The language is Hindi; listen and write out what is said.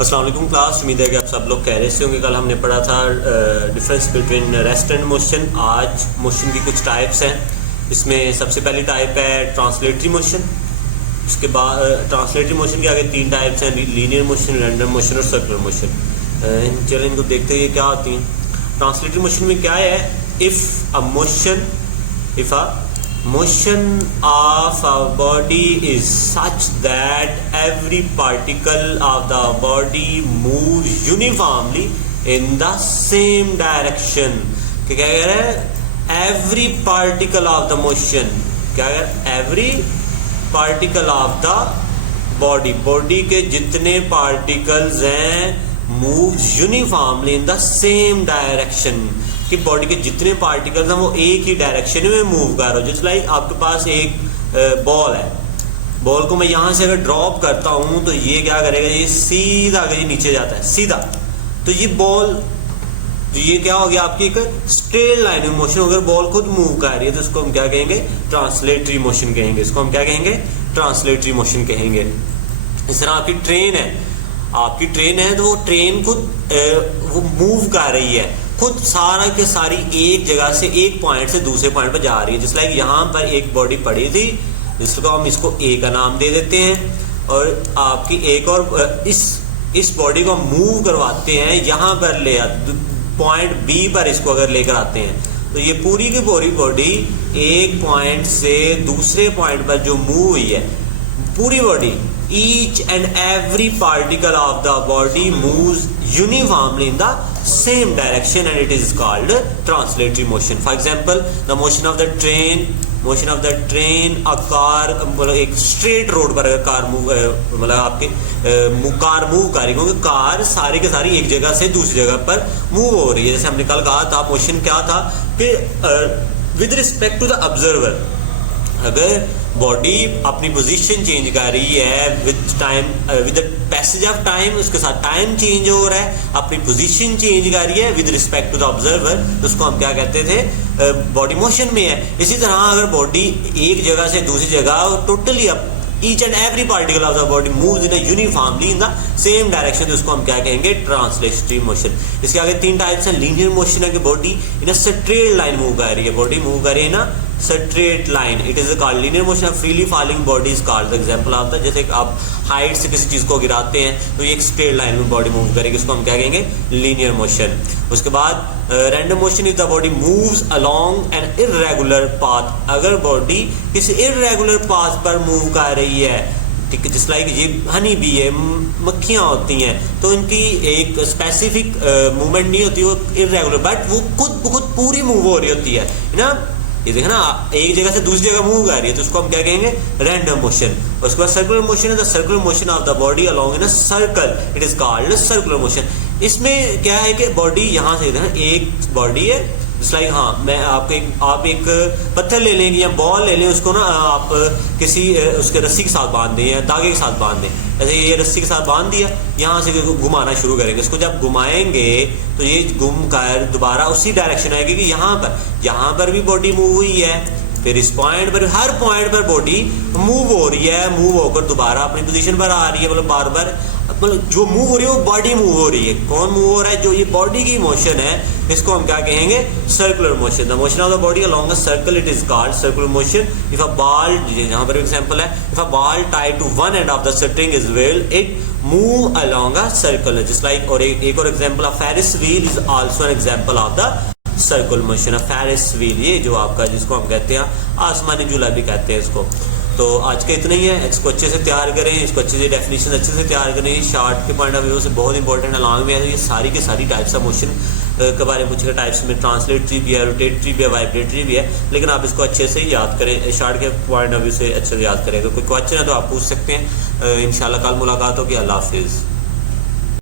अस्सलाम वालेकुम क्लास, उम्मीद है कि आप सब लोग कह रहे से होंगे। कल हमने पढ़ा था difference between rest and motion. आज मोशन की कुछ टाइप्स हैं। इसमें सबसे पहली टाइप है ट्रांसलेटरी मोशन। उसके बाद ट्रांसलेटरी मोशन के आगे तीन टाइप्स हैं, लीनियर मोशन, रैंडम मोशन और सर्कुलर मोशन। चलो इनको देखते हैं क्या होती हैं। ट्रांसलेटरी मोशन में क्या है, if a motion of a body is such that every particle of the body moves uniformly in the same direction। क्या कह रहा है, every particle of the motion, क्या कह रहा है, every particle of the body के जितने particles हैं moves uniformly in the same direction, कि बॉडी के जितने पार्टिकल्स हैं वो एक ही डायरेक्शन में मूव कर रहे हो। जैसे लाइक आपके पास एक बॉल है, बॉल को मैं यहाँ से अगर ड्रॉप करता हूँ तो ये क्या करेगा, ये सीधा अगर ये नीचे जाता है सीधा, तो ये बॉल ये क्या हो गया, आपकी एक स्ट्रेट लाइन में मोशन। अगर बॉल खुद मूव कर रही है तो इसको हम क्या कहेंगे, ट्रांसलेटरी मोशन कहेंगे। इसको हम क्या कहेंगे, ट्रांसलेटरी मोशन कहेंगे। इस तरह आपकी ट्रेन है तो वो ट्रेन खुद वो मूव कर रही है, खुद सारा के सारी एक जगह से एक पॉइंट से दूसरे पॉइंट पर जा रही है। जिस लाइक यहाँ पर एक बॉडी पड़ी थी जिसको हम इसको ए का नाम दे देते हैं, और आपकी एक और इस बॉडी को मूव करवाते हैं, यहाँ पर ले पॉइंट बी पर इसको अगर लेकर आते हैं तो ये पूरी की पूरी बॉडी एक पॉइंट से दूसरे पॉइंट पर जो मूव हुई है, पूरी body each and every particle of the body moves uniformly in the same direction and it is called translatory motion. For example, the motion of the train, a car, मतलब एक स्ट्रेट रोड पर अगर कार मूव, मतलब आपकी कार मूव कर रही है, क्योंकि कार सारी के सारी एक जगह से दूसरी जगह पर मूव हो रही है। जैसे हमने कल कहा था, मोशन क्या था कि with respect to the observer, अगर बॉडी अपनी पोजीशन चेंज कर रही है with time, with the passage of time, उसके साथ टाइम चेंज हो रहा है, अपनी पोजीशन चेंज कर रही है with respect to the observer, तो उसको हम क्या कहते थे, बॉडी मोशन में है। इसी तरह अगर बॉडी एक जगह से दूसरी जगह totally each and every particle of the body moves in a uniformly in the same direction, तो उसको हम क्या कहेंगे, ट्रांसलेटरी मोशन। इसके आगे तीन टाइप्स हैं। लीनियर मोशन है कि body in a straight line move कर रही है, बॉडी मूव कर रही है ना straight line, it is called linear motion. Freely falling body is called, example आता है जैसे आप हाइट से किसी चीज को गिराते हैं तो ये एक स्ट्रेट लाइन में बॉडी मूव करेगी, उसको हम क्या कहेंगे, लीनियर मोशन। उसके बाद random motion is the body moves along an irregular path, अगर बॉडी किसी इर्रेगुलर पाथ पर मूव कर रही है, ठीक है, जिस लाइक ये हनी बी है, मक्खियाँ होती हैं, तो इनकी एक स्पेसिफिक मूवमेंट नहीं होती, वो इर्रेगुलर, बट वो खुद पूरी मूव हो रही होती है ना। ये देखना एक जगह से दूसरी जगह मूव कर रही है, तो उसको हम क्या कहेंगे, रैंडम मोशन। उसके बाद सर्कुलर मोशन है the circular motion of the body along in a circle, it is called circular motion. इसमें क्या है कि बॉडी यहाँ से एक बॉडी है, लाइक हाँ मैं आप एक पत्थर ले लेंगे या बॉल ले लें, उसको ना आप किसी उसके रस्सी के साथ बांध दें या धागे के साथ बांध दें। ऐसे ये रस्सी के साथ बांध दिया, यहाँ से घुमाना शुरू करेंगे, इसको जब घुमाएंगे तो ये घूम कर दोबारा उसी डायरेक्शन आएगी कि यहाँ पर भी बॉडी मूव हुई है, फिर इस पॉइंट पर, हर पॉइंट पर बॉडी मूव हो रही है, मूव होकर दोबारा अपनी पोजीशन पर आ रही है, मतलब बार बार मतलब जो मूव हो रही है वो बॉडी मूव हो रही है। कौन मूव हो रहा है, जो ये बॉडी की मोशन है, इसको हम क्या कहेंगे, circular motion. The motion of the body along a circle it is called circular motion. If a ball, यहाँ पर एग्जांपल है, if a ball tied to one end of the string is wheel it move along a circle, just like. और एक और example of ferris wheel is also an example of the circular motion. Ferris wheel, ये जो आपका जिसको हम कहते हैं आसमानी झूला भी कहते हैं इसको। तो आज का इतना ही है, इसको अच्छे से तैयार करें, इसको अच्छे से डेफिनेशन अच्छे से तैयार करें। शार्ट के पॉइंट ऑफ व्यू से बहुत इंपॉर्टेंट है, लॉन्ग में है, तो ये सारी के सारी टाइप्स ऑफ मोशन के बारे में पूछेगा। टाइप्स में ट्रांसलेटरी भी है, रोटेटरी भी है, वाइब्रेटरी भी है, लेकिन आप इसको अच्छे से याद करें, शार्ट के पॉइंट ऑफ व्यू से अच्छे से याद करें। तो कोई क्वेश्चन है तो आप पूछ सकते हैं। इंशाल्लाह कल मुलाकात होगी। अल्लाह हाफिज़।